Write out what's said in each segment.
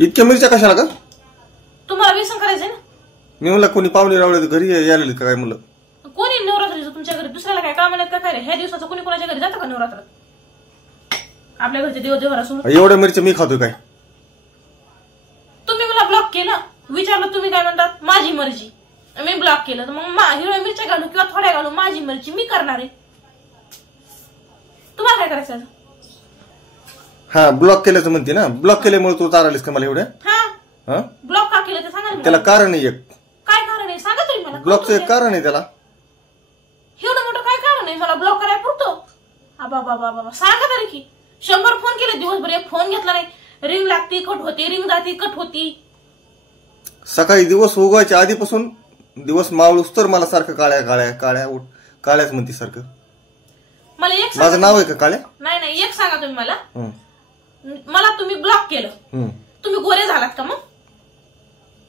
इतक्या मिरच्या कशाला का? तुम्हाला व्यसन करायचंय ना? मी म्हणलं कोणी पाहुणे रावळे घरी यायला का काय म्हणलं. कोणी नवरात्रीचं तुमच्या घरी दुसऱ्याला काय काम नाही का काय? ह्या दिवसाचं कोणी कोणाच्या घरी जातं का नवरात्रात? आपल्या घरचे देव देवरा सोडून एवढ्या मिरच्या मी खातोय काय? तुम्ही मला ब्लॉक केलं, विचारलं तुम्ही काय म्हणतात माझी मर्जी, मी ब्लॉक केलं तर मग हिरव्या मिरच्या घालू किंवा थोड्या घालू माझी मर्जी, मी करणार आहे. तुम्हाला काय करायचं? हा ब्लॉक केल्याचं म्हणते ना. ब्लॉक केल्यामुळे तू तारालीस का मला एवढ्या? हा ब्लॉक का केलं ते सांगा. त्याला कारण आहे एक. काय कारण आहे सांगा तरी मला. ब्लॉकचं एक कारण आहे त्याला. एवढं मोठं काय कारण आहे मला ब्लॉक करायला पुरतो? बाबा सांगा तरी की. 100 फोन केले दिवसभर, एक फोन घेतला नाही. रिंग लागती कट होती, रिंग जाती कट होती. सकाळी दिवस उगवायच्या आधीपासून दिवस मावळूस तर मला सारखं काळ्या काळ्या काळ्या काळ्याच म्हणते सारखं. मला एक माझं नाव आहे का काळ्या? नाही एक सांगा तुम्ही मला तुम्ही ब्लॉक केलं, तुम्ही गोरे झालात का? मग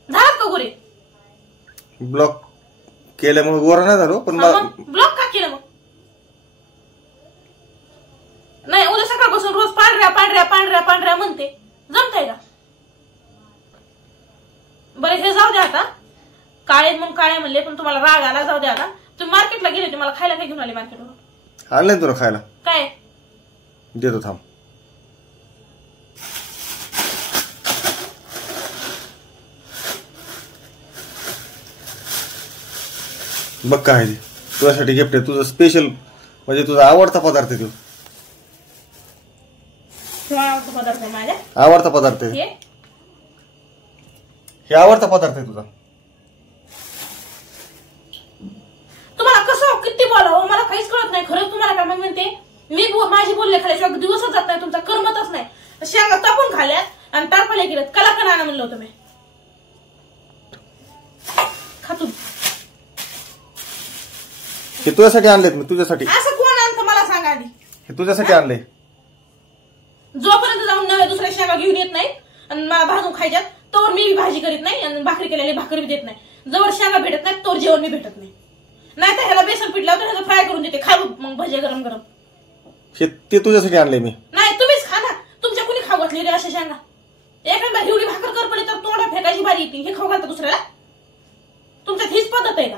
झालात का गोरे? ब्लॉक केल्यामुळे गोरा नाही झालो, पण ब्लॉक का केलं? मग नाही उद्या सकाळपासून रोज पांढऱ्या पांढऱ्या पांढऱ्या पांढऱ्या म्हणते, जमतंय का? बरे हे जाऊ द्या आता. काळे मग काळे म्हणले पण तुम्हाला राग आला, जाऊ द्या आता. तुम्ही मार्केटला गेले होते, मला खायला काय घेऊन आले मार्केटवर? आणलंय तुला खायला? काय देतो थांब. बघ काय तुझ्यासाठी गिफ्ट आहे, तुझं स्पेशल म्हणजे तुझा आवडता पदार्थ आहे. पदार्थ आहे माझ्या आवडता पदार्थ आहे. हे आवडता पदार्थ आहे तुझा. तुम्हाला कसं किती बोलावं मला काहीच कळत नाही. खरंच तुम्हाला काय म्हणते मी माझी बोलले खाल्याशिवाय दिवसच जात नाही, तुमचा करमतच नाही. शेंगा तापून खाल्यात आणि टारपाल्या गेल्यात. कला कला आणा म्हणलं होतं मी. खातून हे तुझ्यासाठी आणलेत मी, तुझ्यासाठी. असं कोण आणतं मला सांगा आधी. हे तुझ्यासाठी आणलंय. जोपर्यंत जाऊन नव्या दुसऱ्या शेंगा घेऊन येत नाही आणि मला भाजून खायच्यात तोवर मी भाजी करीत नाही आणि भाकरी केलेली भाकरी देत नाही. जवळ शेंगा भेटत नाही तोवर जेवण मी भेटत नाही. नाही तर ह्याला बेसन पीठ लावतो, ह्याला फ्राय करून देते, खाऊ मग भजे गरम गरम. ते तुझ्यासाठी आणलंय मी. नाही तुम्हीच खा ना. तुमच्या कुणी खाऊ घातली रे अशा शेंगा? एखादा हिवडी भाकर कर पडली तर तोंडा फेकायची बारी येते. हे खाऊ घालता दुसऱ्याला? तुमच्यात हीच पद्धत आहे का?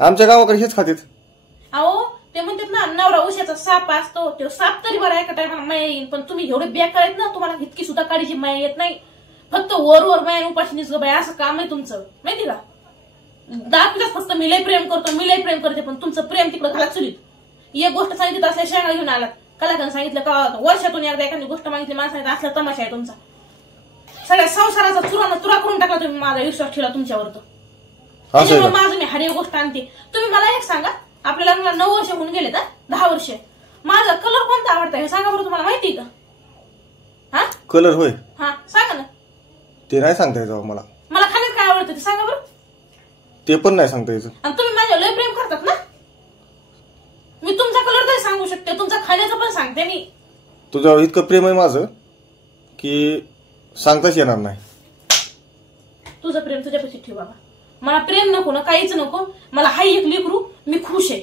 आमच्या गावाकडे हेच खातात. अहो ते म्हणतात ना नवरा उशाचा साप असतो, तो साप तरी बरा एका टायमाला माया येईल. पण तुम्ही एवढे बेकार आहेत ना, तुम्हाला इतकी सुद्धा काडीची माया येत नाही. फक्त वर माया उपाशीनीच ग बाय, असं काम आहे तुमचं माहिती का? दाखवतात फक्त मी लय प्रेम करतो, मी लय प्रेम करते, पण तुमचं प्रेम तिकडे घाला चुलीत. एक गोष्ट सांगितली असल्या शेंगा घेऊन आलात, कलाकारानं सांगितलं का वर्षातून एकदा एखादी गोष्ट मागितली माणसाने असला तमाशा आहे तुमचा. सगळ्या संसाराचा तुरा करून टाकला तुम्ही. माझा विश्वास ठेवला तुमच्यावर. त्याच्यामुळे माझं मी हर एक गोष्ट आणते. तुम्ही मला एक सांगा, आपल्या लग्नाला 9 वर्ष होऊन गेले तर 10 वर्ष, माझा कलर कोणता आवडता हे सांगा बरं. तुम्हाला माहिती का? हा कलर होय? हा सांगा ना. ते नाही सांगता यायचं मला. मला खाण्यात काय आवडतं ते सांगा बरं. ते पण नाही सांगता यायचं. आणि तुम्ही माझ्या लय प्रेम करतात ना. मी तुमचा कलर तरी सांगू शकते, तुमचा खाण्याचं पण सांगते मी. तुझ्यावर इतकं प्रेम आहे माझं की सांगताच येणार नाही. तुझं प्रेम तुझ्यापाशी ठेव बाबा. मला प्रेम नको ना, काहीच नको. मला हाय एक लेकरू, मी खुश आहे.